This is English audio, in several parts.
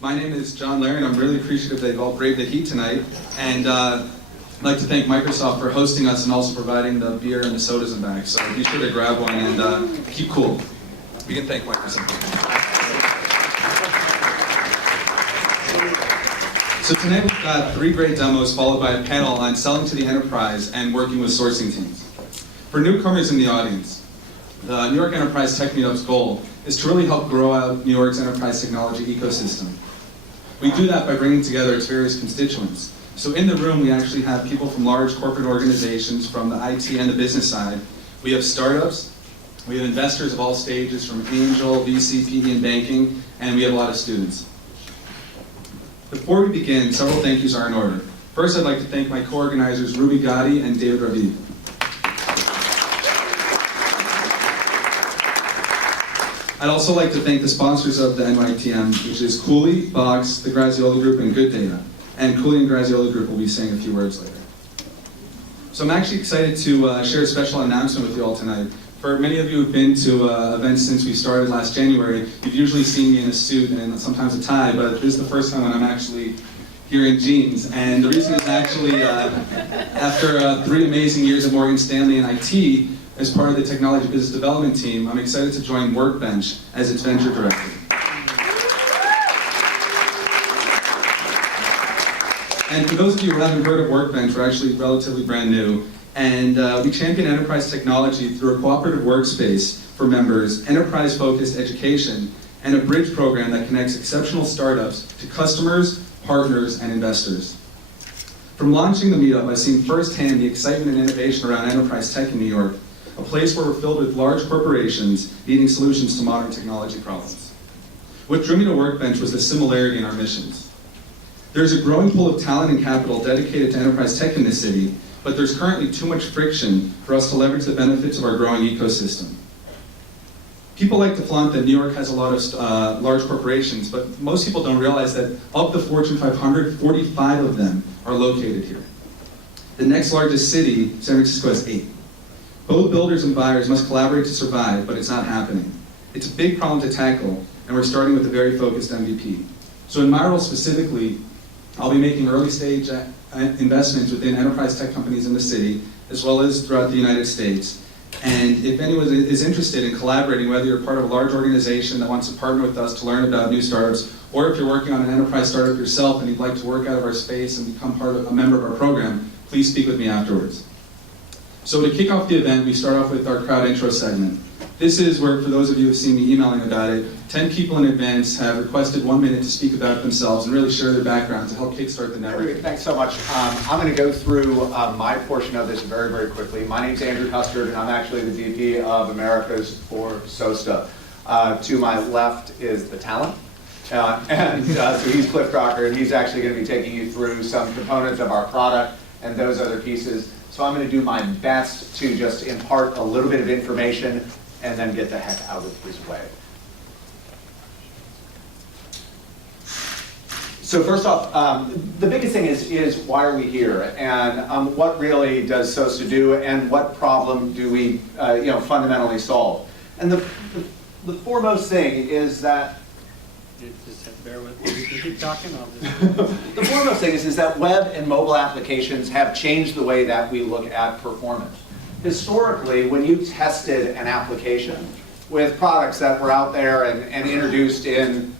My name is John Larry, and I'm really appreciative that you've all braved the heat tonight. And I'd like to thank Microsoft for hosting us and also providing the beer and the sodas in back. So be sure to grab one and keep cool. We can thank Microsoft. So tonight we've got 3 great demos followed by a panel on selling to the enterprise and working with sourcing teams. For newcomers in the audience, the New York Enterprise Tech Meetup's goal is to really help grow out New York's enterprise technology ecosystem. We do that by bringing together its various constituents. So in the room, we actually have people from large corporate organizations from the IT and the business side. We have startups, we have investors of all stages from angel, VC, PE, and banking, and we have a lot of students. Before we begin, several thank yous are in order. First, I'd like to thank my co-organizers Ruby Gotti and David Raviv. I'd also like to thank the sponsors of the NYTM, which is Cooley, Box, the Graziola Group, and Good Data. And Cooley and Graziola Group will be saying a few words later. So I'm actually excited to share a special announcement with you all tonight. For many of you who've been to events since we started last January, you've usually seen me in a suit and sometimes a tie, but this is the first time when I'm actually here in jeans. And the reason is actually after 3 amazing years at Morgan Stanley in IT, as part of the technology business development team, I'm excited to join Workbench as its venture director. And for those of you who haven't heard of Workbench, we're actually relatively brand new. And we champion enterprise technology through a cooperative workspace for members, enterprise-focused education, and a bridge program that connects exceptional startups to customers, partners, and investors. From launching the Meetup, I've seen firsthand the excitement and innovation around enterprise tech in New York, a place where we're filled with large corporations needing solutions to modern technology problems. What drew me to Workbench was the similarity in our missions. There's a growing pool of talent and capital dedicated to enterprise tech in this city, but there's currently too much friction for us to leverage the benefits of our growing ecosystem. People like to flaunt that New York has a lot of large corporations, but most people don't realize that of the Fortune 500, 45 of them are located here. The next largest city, San Francisco, has 8. Both builders and buyers must collaborate to survive, but it's not happening. It's a big problem to tackle, and we're starting with a very focused MVP. So in my role specifically, I'll be making early stage investments within enterprise tech companies in the city, as well as throughout the United States. And if anyone is interested in collaborating, whether you're part of a large organization that wants to partner with us to learn about new startups, or if you're working on an enterprise startup yourself and you'd like to work out of our space and become a member of our program, please speak with me afterwards. So to kick off the event, we start off with our crowd intro segment. This is where, for those of you who have seen me emailing about it, 10 people in advance have requested 1 minute to speak about themselves and really share their background to help kickstart the network. Thanks so much. I'm going to go through my portion of this very, very quickly. My name's Andrew Custard, and I'm actually the VP of Americas for SOASTA. To my left is the talent. So he's Cliff Crocker, and he's actually going to be taking you through some components of our product and those other pieces. So I'm going to do my best to just impart a little bit of information and then get the heck out of his way. So first off, the biggest thing is why are we here, and what really does SOASTA do, and what problem do we fundamentally solve? And the foremost thing is that Just bear with me. You can keep talking. the foremost thing is that web and mobile applications have changed the way that we look at performance. Historically, when you tested an application with products that were out there and introduced in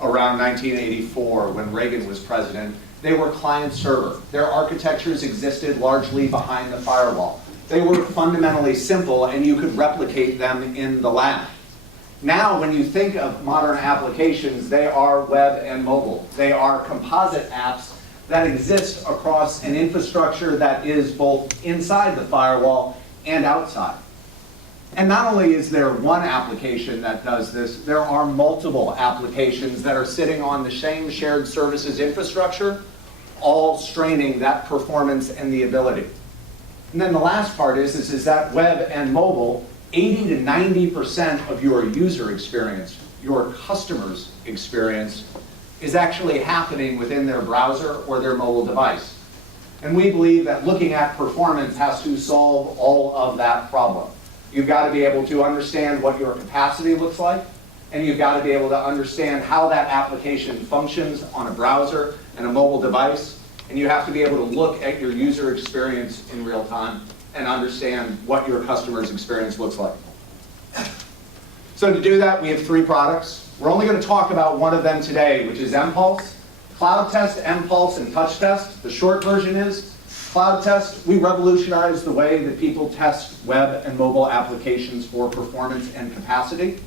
around 1984 when Reagan was president, they were client-server. Their architectures existed largely behind the firewall. They were fundamentally simple, and you could replicate them in the lab. Now, when you think of modern applications, they are web and mobile. They are composite apps that exist across an infrastructure that is both inside the firewall and outside. And not only is there one application that does this, there are multiple applications that are sitting on the same shared services infrastructure, all straining that performance and the ability. And then the last part is that web and mobile, 80 to 90% of your user experience, your customer's experience, is actually happening within their browser or their mobile device. And we believe that looking at performance has to solve all of that problem. You've got to be able to understand what your capacity looks like. and you've got to be able to understand how that application functions on a browser and a mobile device, and you have to be able to look at your user experience in real time and understand what your customer's experience looks like. So to do that, we have 3 products. We're only going to talk about one of them today, which is mPulse. Cloud Test, mPulse, and Touch Test. The short version is Cloud Test. We revolutionized the way that people test web and mobile applications for performance and capacity.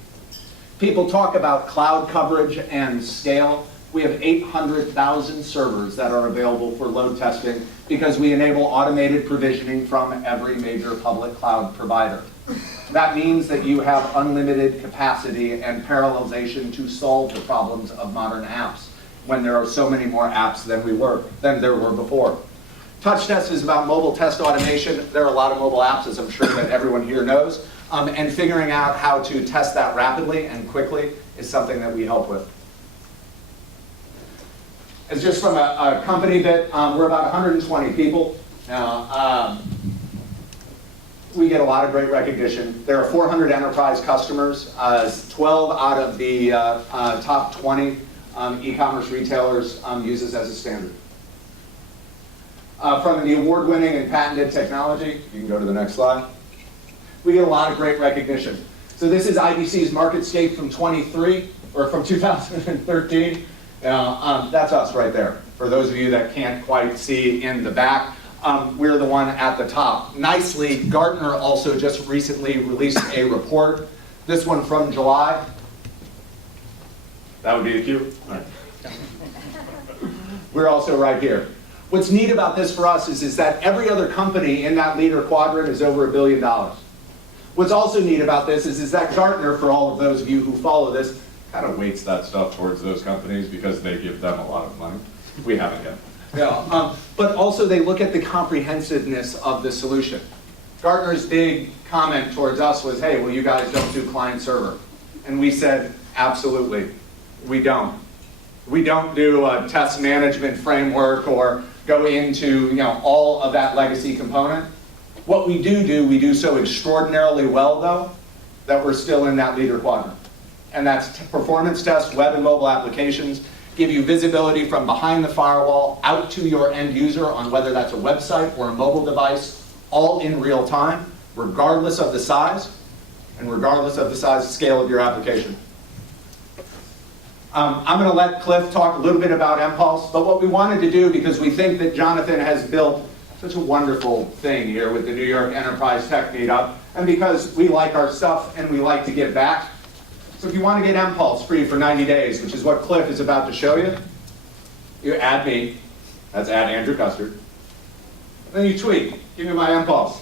People talk about cloud coverage and scale. We have 800,000 servers that are available for load testing because we enable automated provisioning from every major public cloud provider. That means that you have unlimited capacity and parallelization to solve the problems of modern apps when there are so many more apps than there were before. Touch Test is about mobile test automation. There are a lot of mobile apps, as I'm sure that everyone here knows, and figuring out how to test that rapidly and quickly is something that we help with. It's just from a company bit, we're about 120 people. Now, we get a lot of great recognition. There are 400 enterprise customers. 12 out of the top 20 e-commerce retailers use us as a standard. From the award-winning and patented technology, you can go to the next slide. We get a lot of great recognition. So this is IDC's MarketScape from 2013. That's us right there. For those of you that can't quite see in the back, we're the one at the top. Nicely, Gartner also just recently released a report. This one from July. That would be the cue. All right. We're also right here. What's neat about this for us is that every other company in that leader quadrant is over $1 billion. What's also neat about this is that Gartner, for all of those of you who follow this, kind of weights that stuff towards those companies because they give them a lot of money. We haven't yet. Yeah, but also they look at the comprehensiveness of the solution. Gartner's big comment towards us was, hey, well, you guys don't do client server. And we said, absolutely, we don't. We don't do a test management framework or go into all of that legacy component. What we do so extraordinarily well, though, that we're still in that leader quadrant. And that's performance test, web and mobile applications, give you visibility from behind the firewall out to your end user on whether that's a website or a mobile device, all in real time, regardless of the size, and regardless of the size and scale of your application. I'm going to let Cliff talk a little bit about mPulse, but what we wanted to do, because we think that Jonathan has built such a wonderful thing here with the New York Enterprise Tech Meetup, and because we like our stuff and we like to give back. So if you want to get mPulse free for 90 days, which is what Cliff is about to show you, you add me, that's add Andrew Custard, and then you tweet, give me my mPulse.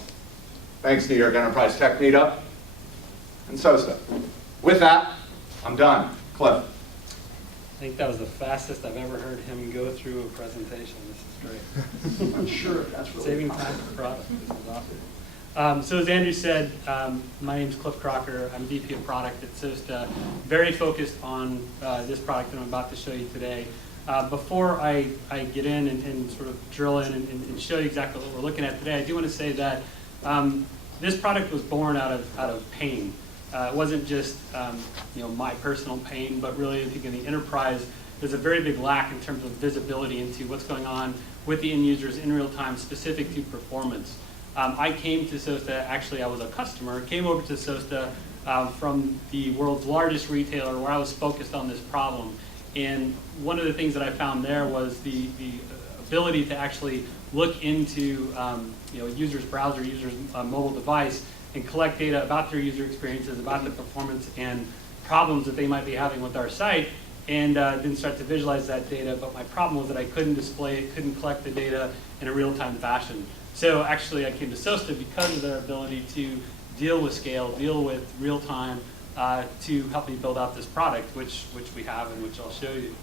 Thanks, New York Enterprise Tech Meetup and SOASTA. With that, I'm done. Cliff. I think that was the fastest I've ever heard him go through a presentation. This is great. I'm sure that's really Saving time for product. This is awesome. So as Andrew said, my name is Cliff Crocker. I'm VP of Product at SOASTA, very focused on this product that I'm about to show you today. Before I get in and sort of drill in and show you exactly what we're looking at today, I do want to say that this product was born out of pain. It wasn't just my personal pain, but really I think in the enterprise, there's a very big lack in terms of visibility into what's going on with the end users in real time, specific to performance. I came to SOASTA, actually I was a customer, came over to SOASTA from the world's largest retailer where I was focused on this problem. And one of the things that I found there was the ability to actually look into user's browser, user's mobile device, and collect data about their user experiences, about the performance and problems that they might be having with our site, and then start to visualize that data. But my problem was that I couldn't display it, couldn't collect the data in a real-time fashion. So actually I came to SOASTA because of their ability to deal with scale, deal with real-time, to help me build out this product, which we have and which I'll show you.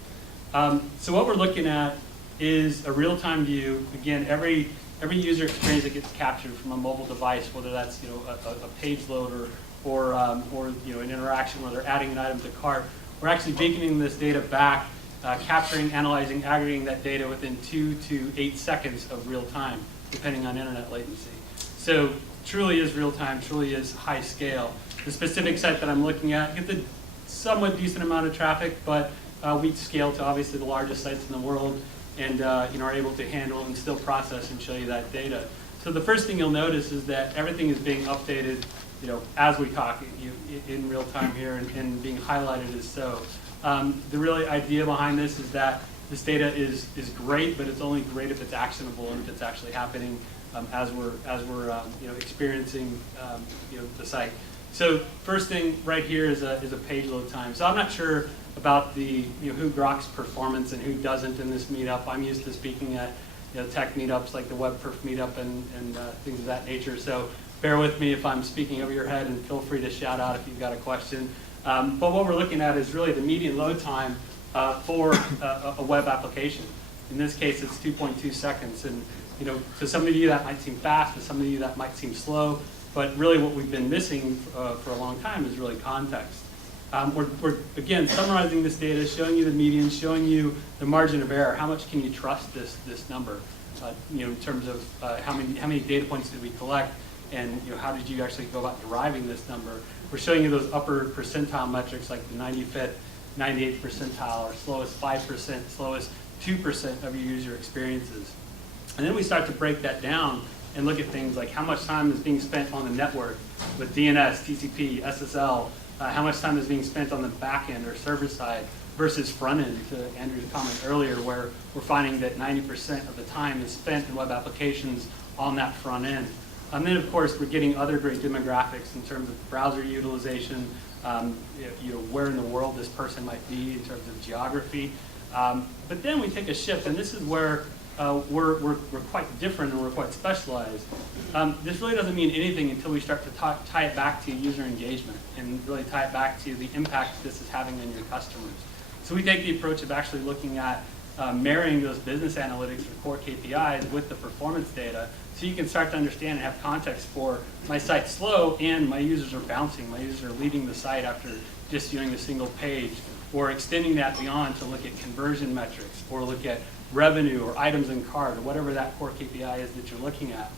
So what we're looking at is a real-time view. Again, every user experience that gets captured from a mobile device, whether that's a page load or an interaction where they're adding an item to cart, we're actually beaconing this data back, capturing, analyzing, aggregating that data within 2 to 8 seconds of real time, depending on internet latency. So truly is real time, truly is high scale. The specific site that I'm looking at, get the somewhat decent amount of traffic, but we scale to obviously the largest sites in the world, and are able to handle and still process and show you that data. So the first thing you'll notice is that everything is being updated, as we talk, in real time here, and being highlighted as so. The really idea behind this is that this data is great, but it's only great if it's actionable and if it's actually happening as we're experiencing the site. So first thing right here is a page load time. So I'm not sure about the who grok's performance and who doesn't in this meetup. I'm used to speaking at tech meetups like the WebPerf meetup and things of that nature. So bear with me if I'm speaking over your head, and feel free to shout out if you've got a question. But what we're looking at is really the median load time for a web application. In this case, it's 2.2 seconds. And to some of you that might seem fast, to some of you that might seem slow. But really what we've been missing for a long time is really context. We're again summarizing this data, showing you the median, showing you the margin of error. How much can you trust this number? In terms of how many data points did we collect, and how did you actually go about deriving this number? We're showing you those upper percentile metrics like the 95th, 98th percentile, or slowest 5%, slowest 2% of your user experiences. And then we start to break that down and look at things like how much time is being spent on the network with DNS, TCP, SSL, how much time is being spent on the back end or server side versus front end, to Andrew's comment earlier, where we're finding that 90% of the time is spent in web applications on that front end. And then, of course, we're getting other great demographics in terms of browser utilization, where in the world this person might be in terms of geography. But then we take a shift, and this is where we're quite different and we're quite specialized. This really doesn't mean anything until we start to tie it back to user engagement and really tie it back to the impact this is having on your customers. So we take the approach of actually looking at marrying those business analytics or core KPIs with the performance data, so you can start to understand and have context for my site's slow and my users are bouncing, my users are leaving the site after just viewing a single page, or extending that beyond to look at conversion metrics, or look at revenue or items in cart, or whatever that core KPI is that you're looking at.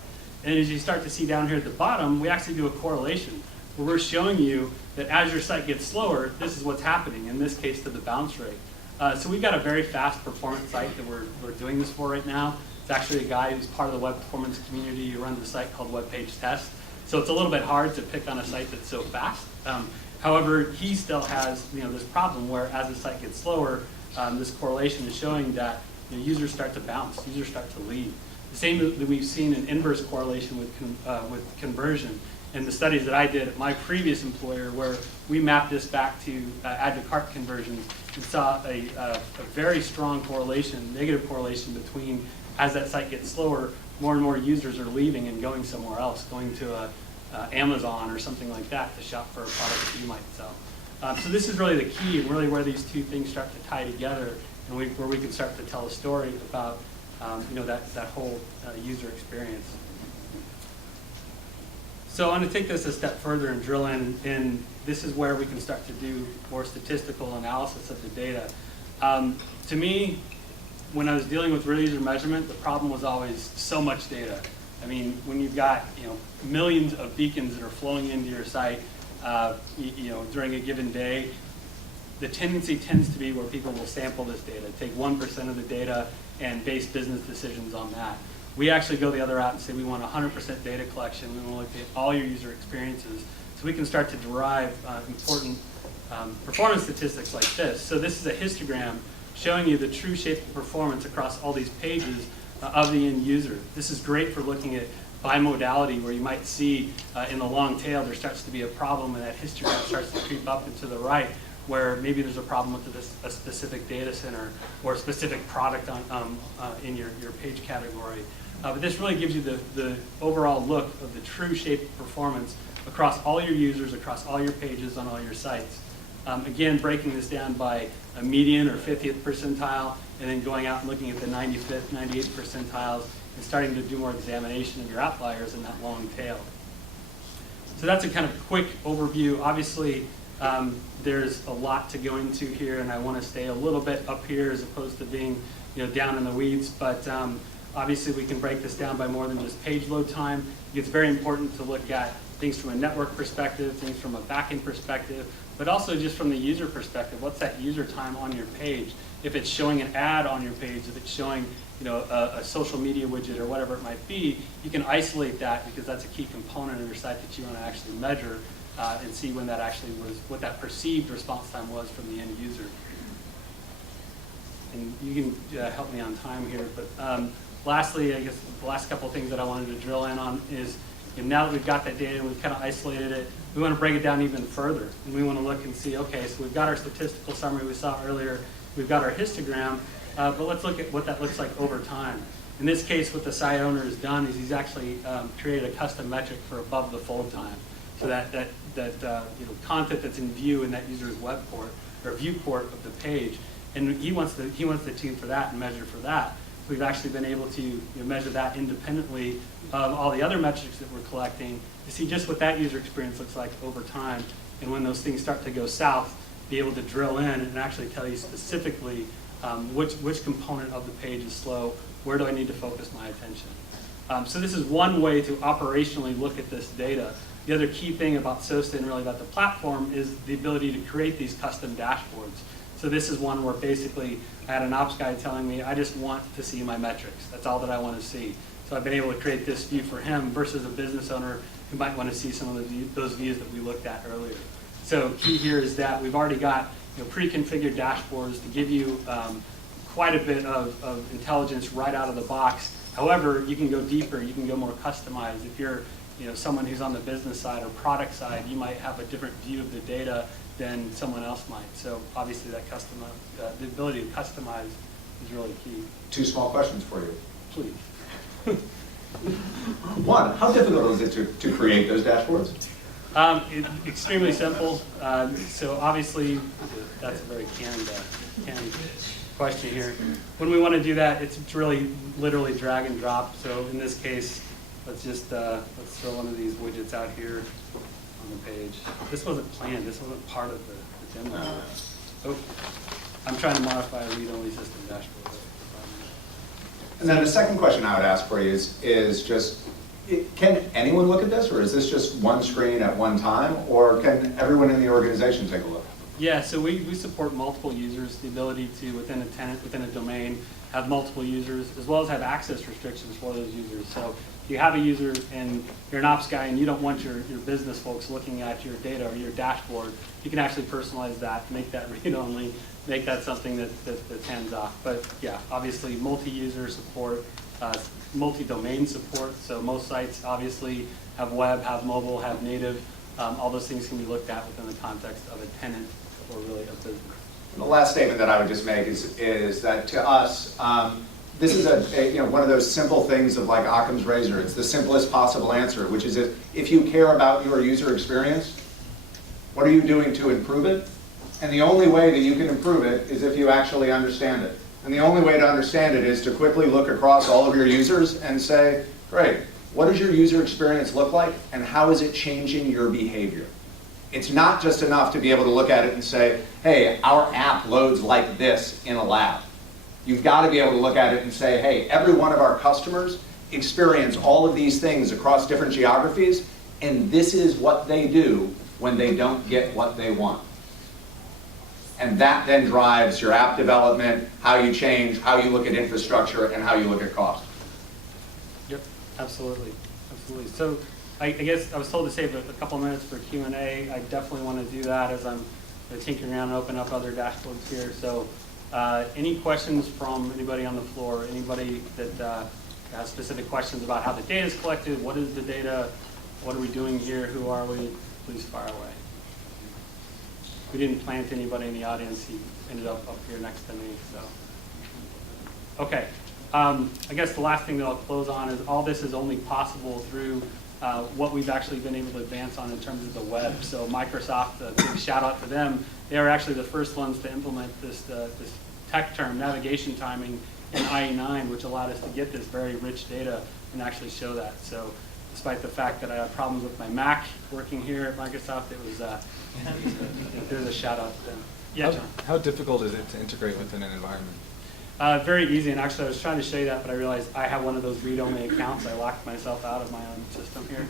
And as you start to see down here at the bottom, we actually do a correlation where we're showing you that as your site gets slower, this is what's happening, in this case to the bounce rate. So we've got a very fast performance site that we're doing this for right now. It's actually a guy who's part of the web performance community who runs a site called Web Page Test. So it's a little bit hard to pick on a site that's so fast. However, he still has this problem where as the site gets slower, this correlation is showing that users start to bounce, users start to leave. The same that we've seen an inverse correlation with conversion. In the studies that I did at my previous employer, where we mapped this back to add to cart conversions, and saw a very strong correlation, negative correlation between as that site gets slower, more and more users are leaving and going somewhere else, going to Amazon or something like that to shop for a product that you might sell. So this is really the key, and really where these two things start to tie together, and where we can start to tell a story about that whole user experience. So I want to take this a step further and drill in, and this is where we can start to do more statistical analysis of the data. To me, when I was dealing with real user measurement, the problem was always so much data. I mean, when you've got millions of beacons that are flowing into your site, during a given day, the tendency tends to be where people will sample this data, take 1% of the data and base business decisions on that. We actually go the other route and say we want 100% data collection. We want to look at all your user experiences, so we can start to derive important performance statistics like this. So this is a histogram showing you the true shape of performance across all these pages of the end user. This is great for looking at by modality, where you might see in the long tail there starts to be a problem, and that histogram starts to creep up and to the right, where maybe there's a problem with a specific data center or a specific product in your page category. But this really gives you the overall look of the true shape of performance across all your users, across all your pages on all your sites. Again, breaking this down by a median or 50th percentile, and then going out and looking at the 95th, 98th percentiles, and starting to do more examination of your outliers in that long tail. So that's a kind of quick overview. Obviously, there's a lot to go into here, and I want to stay a little bit up here as opposed to being down in the weeds. But obviously, we can break this down by more than just page load time. It's very important to look at things from a network perspective, things from a backend perspective, but also just from the user perspective. What's that user time on your page? If it's showing an ad on your page, if it's showing a social media widget or whatever it might be, you can isolate that because that's a key component of your site that you want to actually measure and see when that actually was, what that perceived response time was from the end user. And you can help me on time here, but lastly, I guess the last couple of things that I wanted to drill in on is, now that we've got that data and we've kind of isolated it, we want to break it down even further. And we want to look and see, okay, so we've got our statistical summary we saw earlier, we've got our histogram, but let's look at what that looks like over time. In this case, what the site owner has done is he's actually created a custom metric for above the fold time. So that content that's in view in that user's web port or viewport of the page, and he wants to tune for that and measure for that. So we've actually been able to measure that independently of all the other metrics that we're collecting to see just what that user experience looks like over time. And when those things start to go south, be able to drill in and actually tell you specifically which component of the page is slow, where do I need to focus my attention. So this is one way to operationally look at this data. The other key thing about SOASTA and really about the platform is the ability to create these custom dashboards. So this is one where basically I had an ops guy telling me, I just want to see my metrics. That's all that I want to see. So I've been able to create this view for him versus a business owner who might want to see some of those views that we looked at earlier. So key here is that we've already got pre-configured dashboards to give you quite a bit of intelligence right out of the box. However, you can go deeper, you can go more customized. If you're someone who's on the business side or product side, you might have a different view of the data than someone else might. So obviously that the ability to customize is really key. 2 small questions for you. Please. One, how difficult is it to create those dashboards? Extremely simple. So obviously, that's a very canned question here. When we want to do that, it's really literally drag and drop. So in this case, let's throw one of these widgets out here on the page. This wasn't planned. This wasn't part of the demo. Oh, I'm trying to modify a read-only system dashboard. And then the second question I would ask for you is just, can anyone look at this, or is this just one screen at one time, or can everyone in the organization take a look? Yeah, so we support multiple users, the ability to, within a tenant, within a domain, have multiple users, as well as have access restrictions for those users. So if you have a user and you're an ops guy and you don't want your business folks looking at your data or your dashboard, you can actually personalize that, make that read-only, make that something that's hands-off. But yeah, obviously multi-user support, multi-domain support. So most sites obviously have web, have mobile, have native. All those things can be looked at within the context of a tenant or really a business. And the last statement that I would just make is that to us, this is one of those simple things of like Occam's razor. It's the simplest possible answer, which is if you care about your user experience, what are you doing to improve it? And the only way that you can improve it is if you actually understand it. And the only way to understand it is to quickly look across all of your users and say, great, what does your user experience look like and how is it changing your behavior? It's not just enough to be able to look at it and say, hey, our app loads like this in a lab. You've got to be able to look at it and say, hey, every one of our customers experience all of these things across different geographies, and this is what they do when they don't get what they want. And that then drives your app development, how you change, how you look at infrastructure, and how you look at cost. Yep, absolutely, absolutely. So I guess I was told to save a couple minutes for Q&A. I definitely want to do that as I'm tinkering around and open up other dashboards here. So any questions from anybody on the floor? Anybody that has specific questions about how the data is collected? What is the data? What are we doing here? Who are we? Please fire away. We didn't plant anybody in the audience. He ended up here next to me. So, okay. I guess the last thing that I'll close on is all this is only possible through what we've actually been able to advance on in terms of the web. So Microsoft, a big shout out to them. They are actually the first ones to implement this tech term, navigation timing, in IE9, which allowed us to get this very rich data and actually show that. So despite the fact that I had problems with my Mac working here at Microsoft, there's a shout out to them. Yeah, John. How difficult is it to integrate within an environment? Very easy, and actually I was trying to show you that, but I realized I have one of those read-only accounts. I locked myself out of my own system here.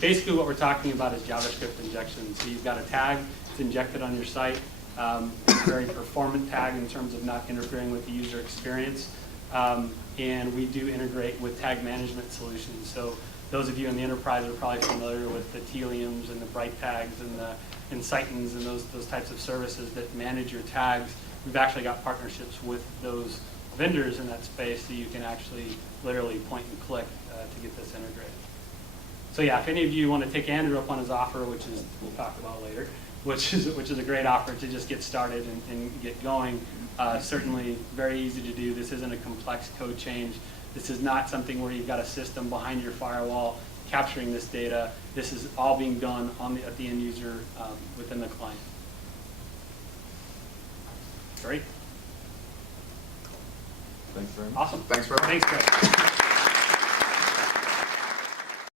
Basically what we're talking about is JavaScript injection. So you've got a tag, it's injected on your site. It's a very performant tag in terms of not interfering with the user experience. And we do integrate with tag management solutions. So those of you in the enterprise are probably familiar with the Teliums and the Bright Tags and the Incitons and those types of services that manage your tags. We've actually got partnerships with those vendors in that space, so you can actually literally point and click to get this integrated. So yeah, if any of you want to take Andrew up on his offer, which is we'll talk about later, which is a great offer to just get started and get going. Certainly very easy to do. This isn't a complex code change. This is not something where you've got a system behind your firewall capturing this data. This is all being done at the end user within the client. Great. Thanks very much. Awesome. Thanks very much. Thanks, Greg.